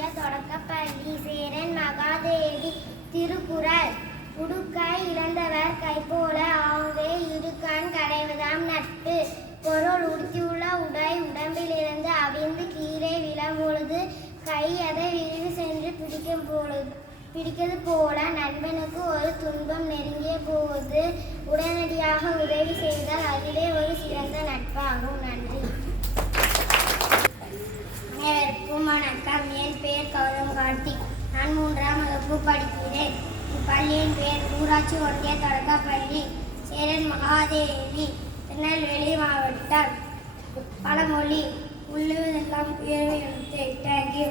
தொடக்கப்பள்ளி சேரன் மகாதேவி. திருக்குறள். உடுக்கை இழந்தவர் கைபோல ஆவே இடுக்கண் களைவதாம் நட்பு. பொருள். உடுத்தியுள்ள உடை உடம்பிலிருந்து அவிழ்ந்து கீழே விழும்பொழுது கை அதை விரிவு சென்று பிடிக்கிறது போல நண்பனுக்கு ஒரு துன்பம் நெருங்கிய போது உடனடியாக உதவி செய்தால் அதுவே ஒரு சிறந்த நட்பாகும். நன்றி. அனைவருக்கும் வணக்கம். என் பெயர் கௌதம் கார்த்திக். நான் 3ஆம் வகுப்பு படிக்கிறேன். இப்பள்ளியின் பெயர் ஊராட்சி ஒன்றிய தொடக்கப்பள்ளி சேரன் மகாதேவி, திருநெல்வேலி மாவட்டம். பழமொழி. உள்ளுவதெல்லாம் உயர்வு எழுத்து. தேங்க்யூ.